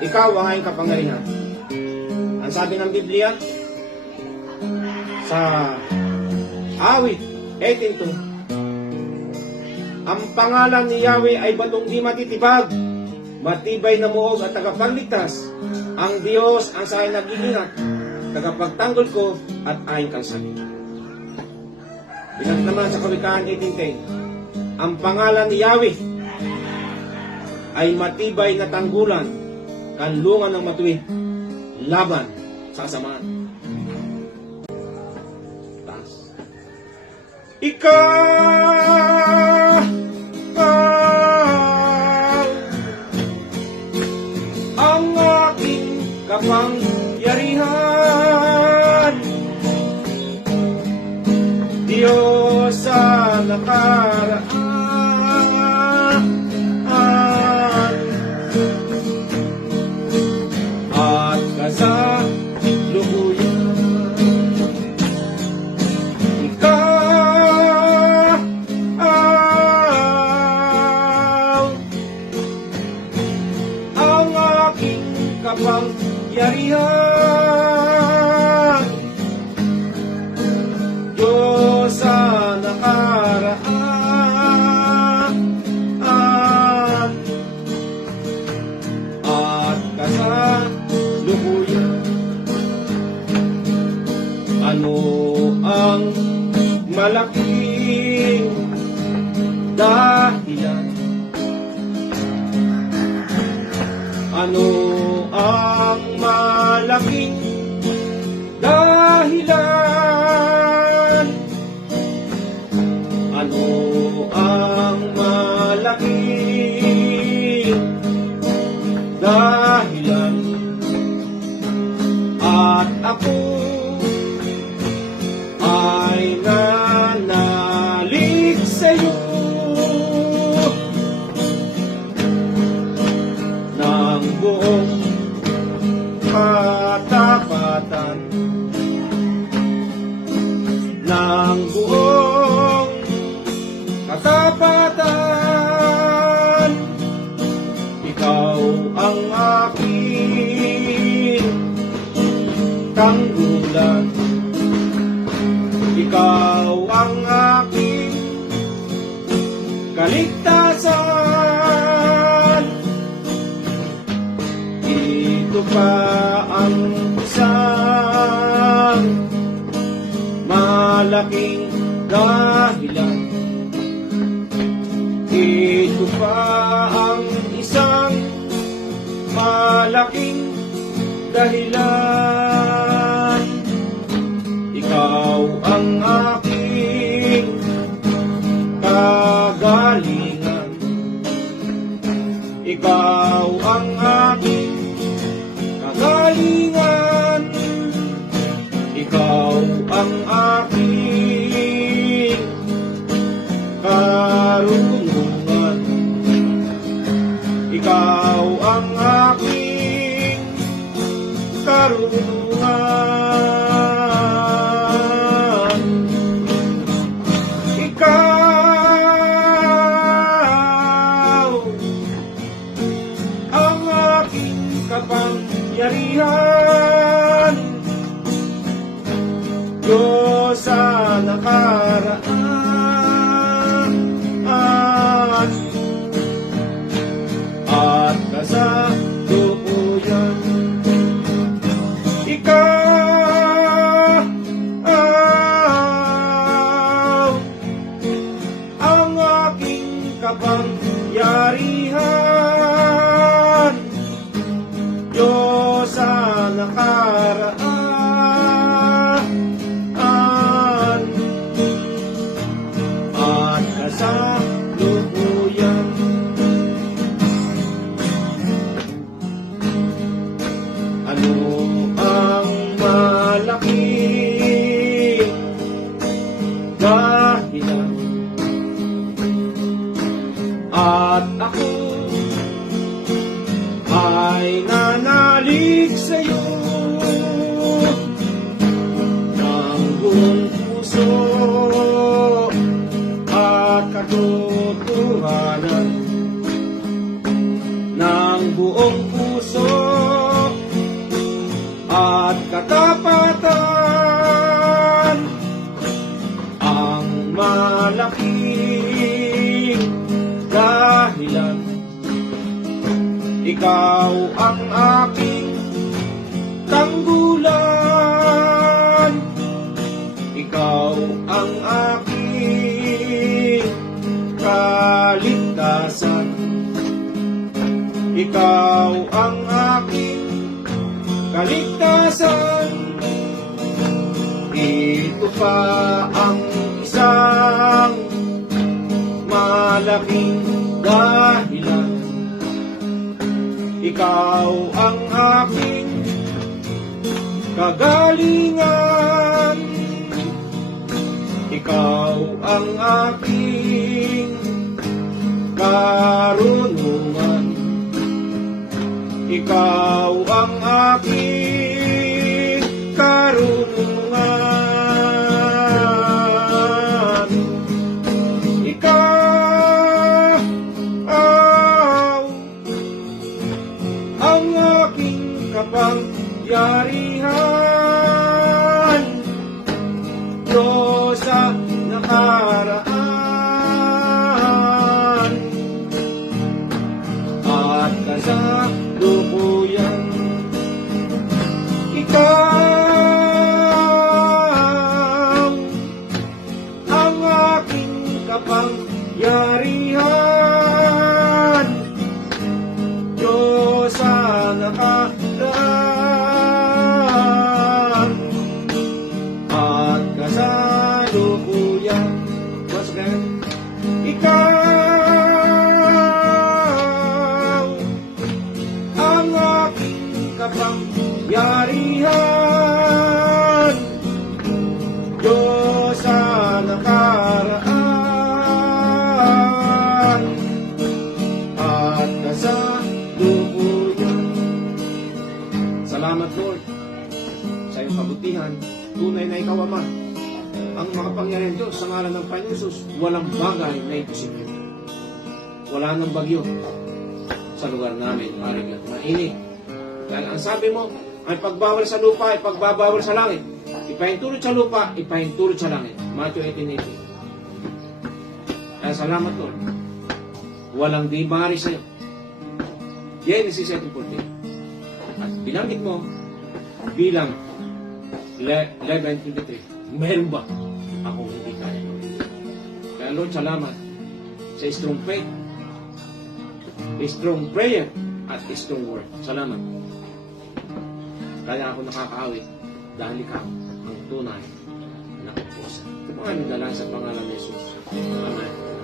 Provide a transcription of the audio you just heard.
ikaw ang aking kapangyarihan. Ang sabi ng Biblia sa Awit 18:2, ang pangalan ni Yahweh ay batong di matitibag, matibay na muog at tagapagligtas. Ang Diyos ang sa akin nag-iingat, tagapagtanggol ko at aking kalsabi. Binalik naman sa Kawikaan 18:10, ang pangalan ni Yahweh ay matibay na tanggulan, kanlungan ng matuwid, laban sa kasamaan. Taas. Ikaw ang aking kapangyarihan, Diyos sa nakaraan at kasalukuyan. Ikaw ang aking kapangyarihan, Diyos sa nakaraan at kasalukuyan. Ano ang malaking dahilan? Ano ang malaking dahilan? Ano ang malaking dahilan? At ako ay nanalig sa'yo ng buong katapatan, ng buong katapatan. Ikaw ang aking tanggulan, ikaw ang aking kaligtasan. Ito pa ang isang malaking dahilan. Ito pa ang isang malaking dahilan. Ikaw ang aking kagalingan, ikaw ang aking kagalingan, ikaw ang aking karunungan, ikaw ang aking karunungan. Kapangyarihan, Diyos sa nakaraan at kasalukuyan. Ikaw ang aking kapangyarihan, Diyos sa nakaraan at kasalukuyan. Ano ang malaking dahilan? At ako ay nanalig sa'yo ng buong puso at katotohanan, ng buong puso katapatan ang malaking dahilan. Ikaw ang aking tanggulan, ikaw ang aking kaligtasan, ikaw ang aking kaligtasan. Ito pa ang isang malaking dahilan. Ikaw ang aking kagalingan, ikaw ang aking karunungan, ikaw ang aking karunungan, ikaw ang aking kapangyarihan. Diyos sa nakaraan at kasalukuyan, ikaw ang aking kapangyarihan. Diyos sa nakaraan at kasalukuyan. Once again, ikaw ang aking kapangyarihan. Diyos sa nakaraan at kasalukuyan. Salamat, Lord, sa iyong kabutihan. Tunay na ikaw, Ama, ang makapangyarihan Diyos. Sa ngalan ng Panginoon Jesus, walang bagay na imposible. Wala nang bagyo sa lugar namin, maring at mainit. Dahil ang sabi mo, ay pagbawal sa lupa, ay pagbabawal sa langit. Ipahintulot sa lupa, ipahintulot sa langit. Matthew 18:18. Kaya salamat, Lord. Walang di maaari sa'yo. Genesis 18:14. At binanggit mo bilang 11:23. Meron ba akong hindi kaya? Kaya Lord, salamat sa strong faith, strong prayer, at strong word. Salamat. Kaya ako nakakaawit dahil ikaw ang tunay na kupusan. Kung ano dalang sa pangalan ni Jesus. Amen.